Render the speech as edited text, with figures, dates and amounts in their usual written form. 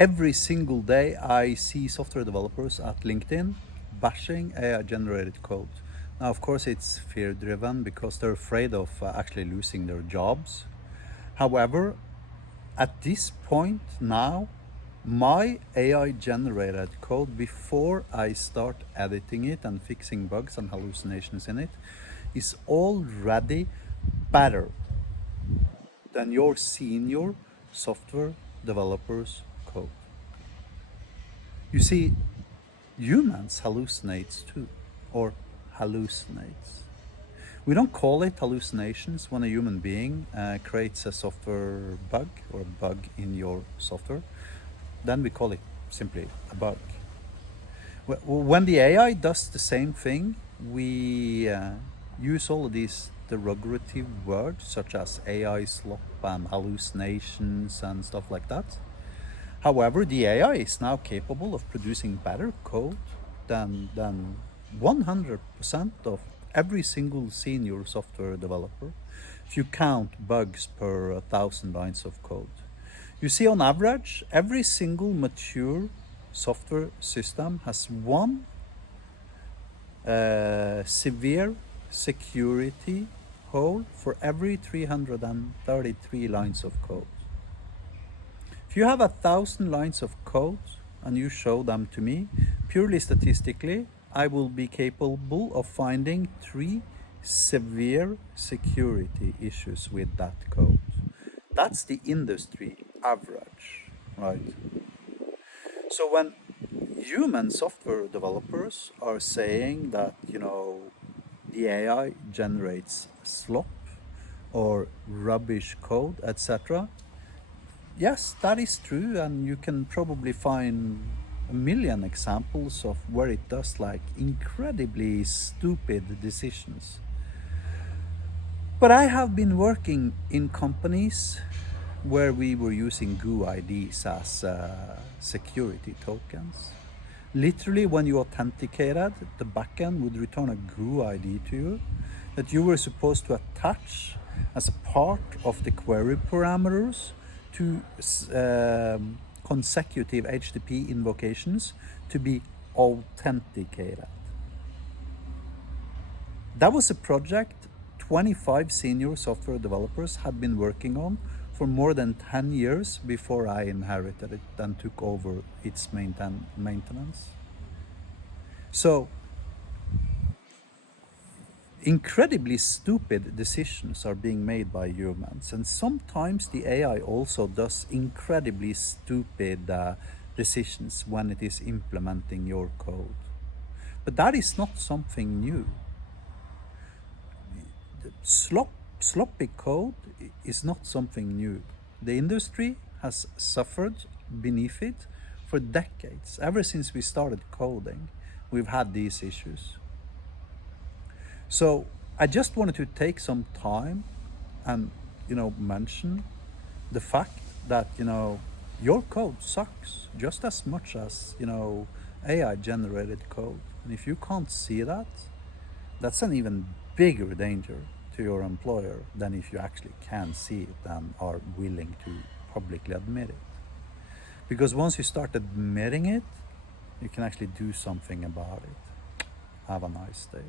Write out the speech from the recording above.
Every single day I see software developers at LinkedIn bashing AI generated code. Now, of course, it's fear driven because they're afraid of actually losing their jobs. However, at this point now, my AI generated code, before I start editing it and fixing bugs and hallucinations in it, is already better than your senior software developer's code. You see, humans hallucinates too, or hallucinates. We don't call it hallucinations when a human being creates a software bug or a bug in your software. Then we call it simply a bug. When the AI does the same thing, we use all of these derogative words such as AI slop and hallucinations and stuff like that. However, the AI is now capable of producing better code than 100% of every single senior software developer, if you count bugs per 1,000 lines of code. You see, on average, every single mature software system has one severe security hole for every 333 lines of code. If you have 1,000 lines of code and you show them to me, purely statistically, I will be capable of finding 3 severe security issues with that code. That's the industry average, right? So when human software developers are saying that, the AI generates slop or rubbish code, etc., yes, that is true, and you can probably find a million examples of where it does like incredibly stupid decisions. But I have been working in companies where we were using GUIDs as security tokens. Literally, when you authenticated, the backend would return a GUID to you that you were supposed to attach as a part of the query parameters to consecutive HTTP invocations to be authenticated. That was a project 25 senior software developers had been working on for more than 10 years before I inherited it and took over its maintenance. So, incredibly stupid decisions are being made by humans, and sometimes the AI also does incredibly stupid decisions when it is implementing your code. But that is not something new. Sloppy code is not something new. The industry has suffered beneath it for decades. Ever since we started coding, we've had these issues. So I just wanted to take some time and, mention the fact that, your code sucks just as much as, AI generated code. And if you can't see that, that's an even bigger danger to your employer than if you actually can see it and are willing to publicly admit it. Because once you start admitting it, you can actually do something about it. Have a nice day.